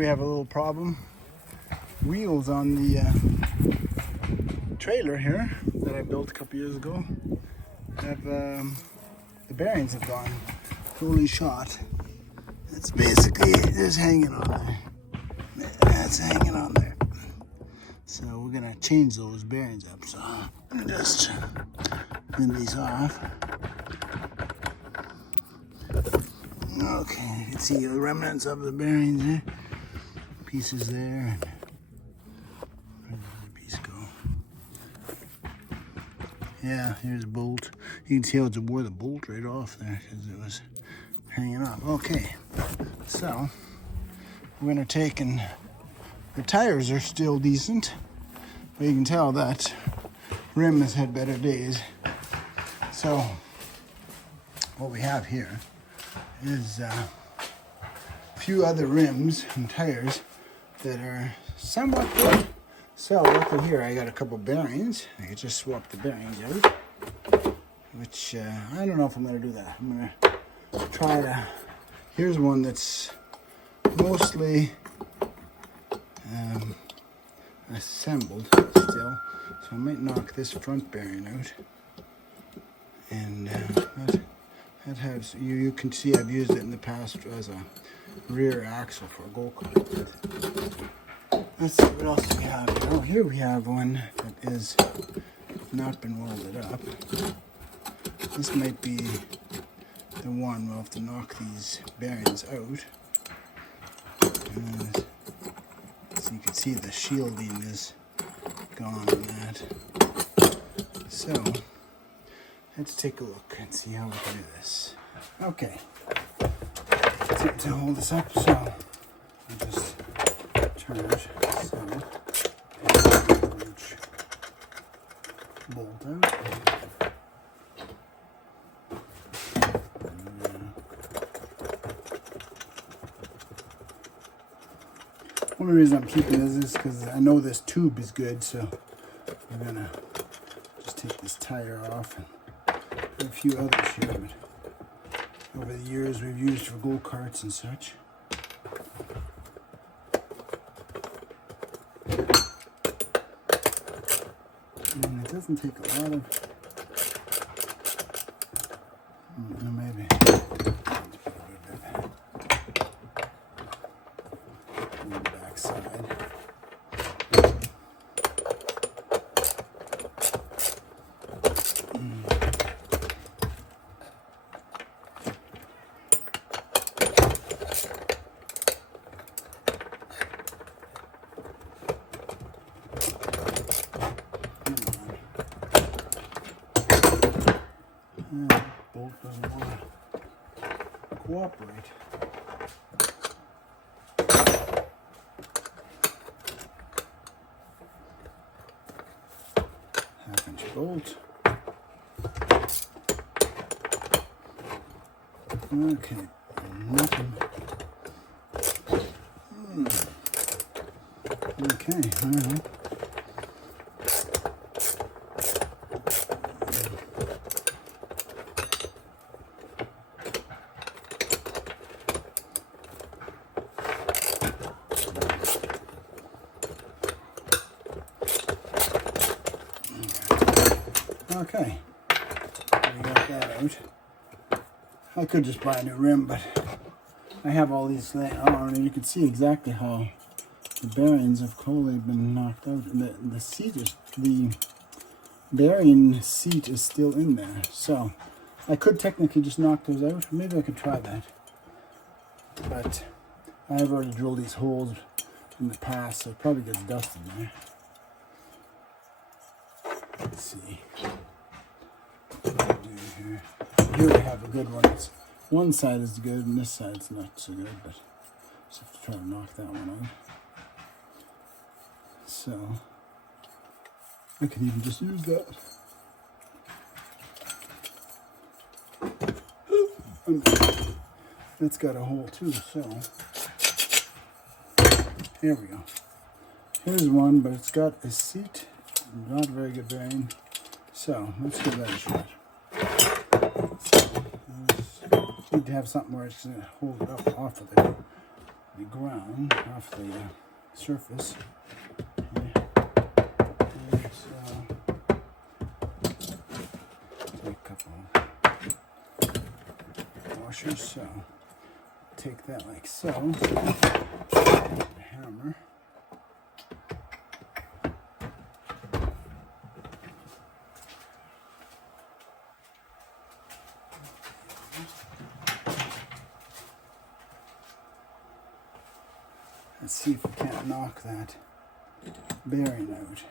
we have a little problem. Wheels on the trailer here that I built a couple years ago have the bearings have gone totally shot. It's basically just hanging on there. That's hanging on there. So we're gonna change those bearings up. So I'm gonna just clean these off. Okay, you can see the remnants of the bearings there. Pieces there. Where did the piece go? Yeah, here's a bolt. You can see how it wore the bolt right off there because it was hanging off. Okay, so we're gonna take and the tires are still decent, but you can tell that rim has had better days. So what we have here is a few other rims and tires that are somewhat good. So look at here, I got a couple bearings. I could just swap the bearings out, which I don't know if I'm gonna do that. I'm gonna try to, here's one that's mostly assembled still. So I might knock this front bearing out. And that has, you can see I've used it in the past as a rear axle for a go-kart. Let's see what else we have here. Oh, here we have one that is not been welded up. This might be the one. We'll have to knock these bearings out. So you can see the shielding is gone on that. So let's take a look and see how we can do this. Okay, to hold this up, so I'll just charge so each bolt out. One of the reasons I'm keeping this is because I know this tube is good, so we're gonna just take this tire off and put a few others here. But over the years we've used for go-karts and such. And it doesn't take a lot of, maybe. On the back side. Bolt doesn't want to cooperate. Half-inch bolt. Okay, nothing. Okay, all right. Okay, we got that out. I could just buy a new rim, but I have all these laying on, and you can see exactly how the bearings have totally been knocked out. And the seat is, the bearing seat is still in there. So I could technically just knock those out. Maybe I could try that. But I have already drilled these holes in the past, so it probably gets dust in there. Let's see. What do I do here? Here we have a good one. It's, one side is good and this side's not so good, but just have to try to knock that one out. So I can even just use that. That's got a hole too, so here we go. Here's one, but it's got a seat, not a very good bearing. So let's give that a shot. Need to have something where it's going to hold it up off of there. the ground off the surface. Okay. And so take a couple washers. So take that like so. Hammer. Let's see if we can't knock that bearing out.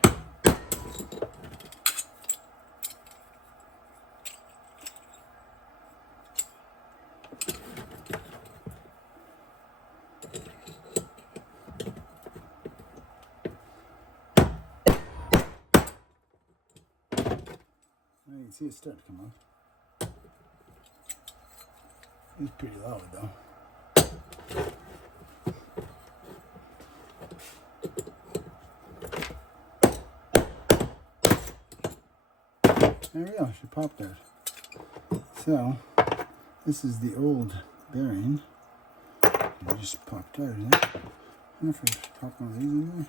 You can see it start to come out. It's pretty loud though. There we go, she popped out. So, this is the old bearing. It just popped out, isn't it? I wonder if I should pop one of these in there.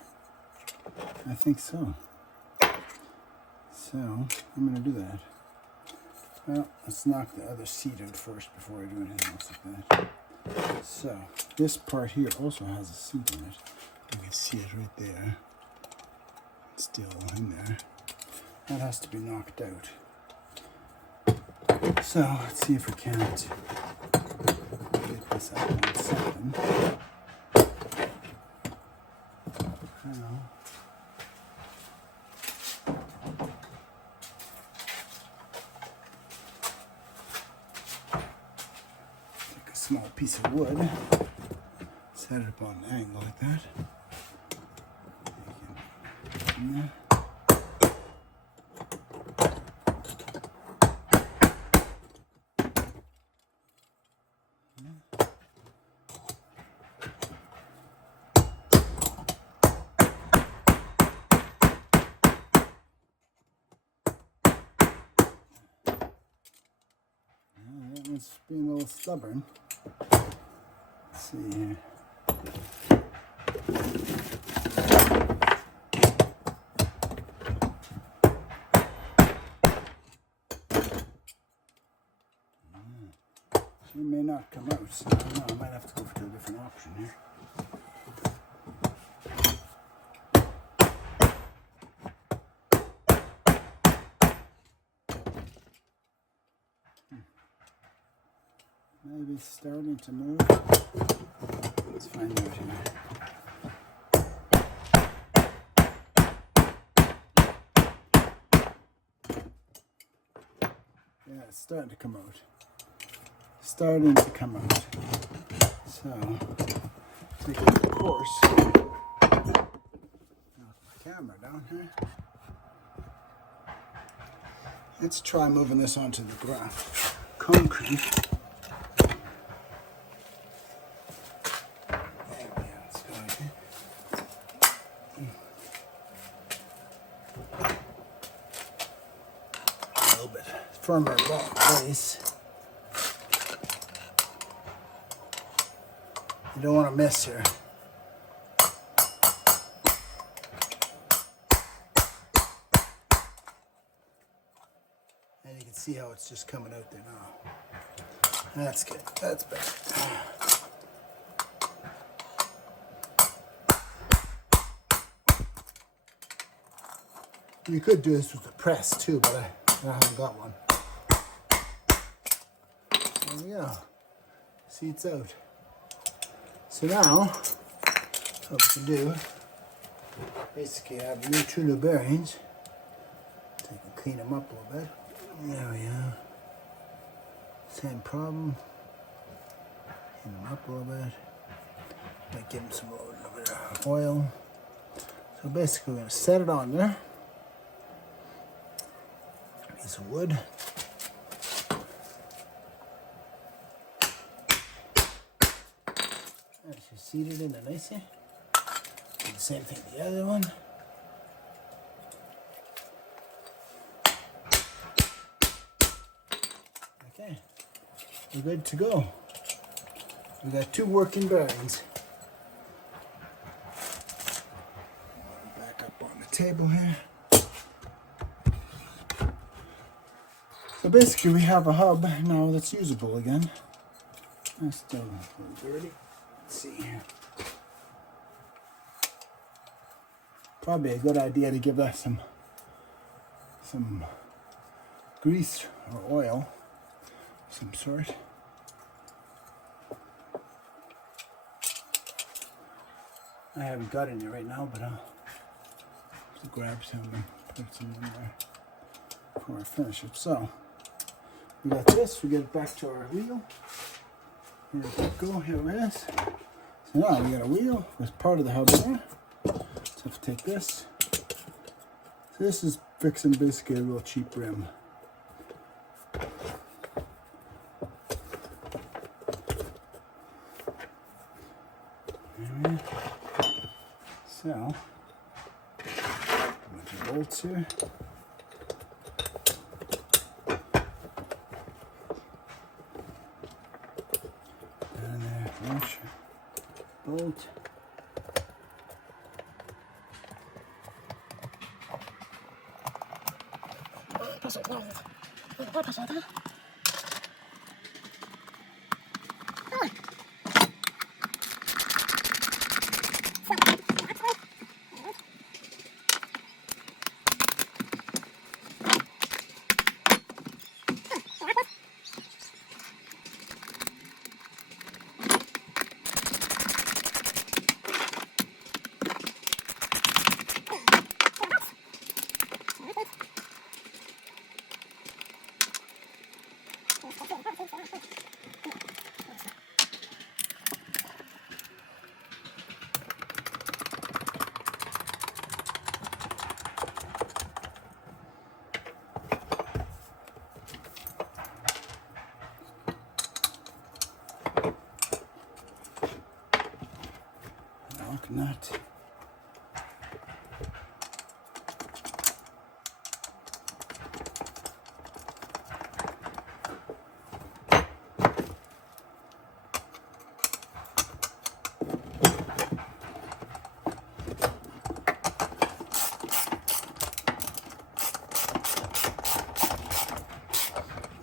I think so. So, I'm going to do that. Well, let's knock the other seat out first before I do anything else like that. So, this part here also has a seat in it. You can see it right there. It's still in there. That has to be knocked out. So, let's see if we can't get this up on something. I don't know. Take a small piece of wood, set it up on an angle like that. In there. It's being a little stubborn. Let's see here. She may not come out, so I don't know. I might have to go for a different option here. Maybe it's starting to move. Let's find out here. Yeah, it's starting to come out. Starting to come out. So, take a course. Knock my camera down here. Let's try moving this onto the ground. Concrete. Firmer base. You don't want to miss here. And you can see how it's just coming out there now. That's good. That's better. You could do this with a press too, but I haven't got one. There we go. Seat's out. So now, what we can do, basically I have two new bearings. So you can clean them up a little bit. There we go. Same problem. Clean them up a little bit. Might give them some little bit of oil. So basically we're going to set it on there. Piece of wood. Just seat it in there nicely. Do the same thing with the other one. Okay, we're good to go. We got two working bearings. table here. So basically we have a hub now that's usable again. That's still a little dirty. Let's see here. Probably a good idea to give that some grease or oil of some sort. I haven't got any right now, but I'll have to grab some and put some in there before I finish it. So we got this, we get it back to our wheel. Here we go, here it is. So now we got a wheel with part of the hub in there. So have to take this. So this is fixing basically a real cheap rim. So, a bunch of bolts here. And there, wrench, bolt. Nut.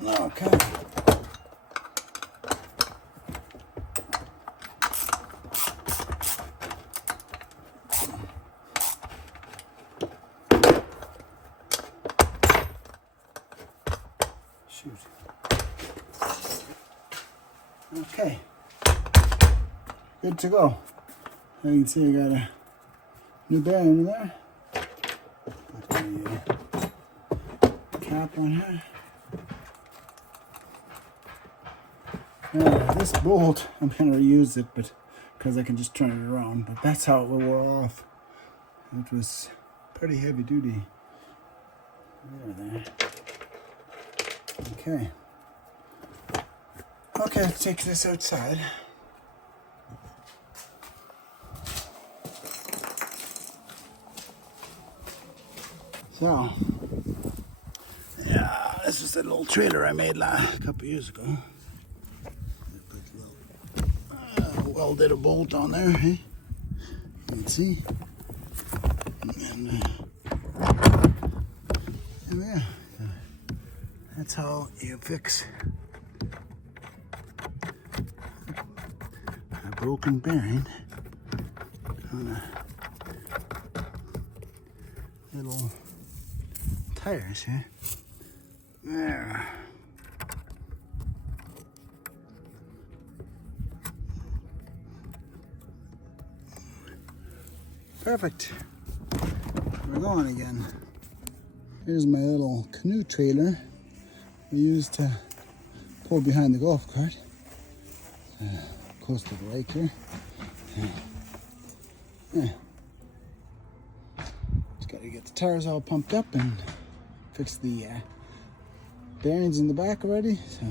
Okay. Okay, good to go. As you can see, I got a new bearing in there. Put a cap on here. Now, this bolt, I'm going to reuse it, but because I can just turn it around. But that's how it wore off. It was pretty heavy duty. There. Okay. Okay, let's take this outside. So, yeah, this was that little trailer I made a couple years ago. Put a little, welded a bolt on there, hey? You can see. And there. That's how you fix a broken bearing on a little tires here. There. Perfect. We're going again. Here's my little canoe trailer we use to pull behind the golf cart. Close to the lake here. Yeah. Just got to get the tires all pumped up and fix the bearings in the back already. So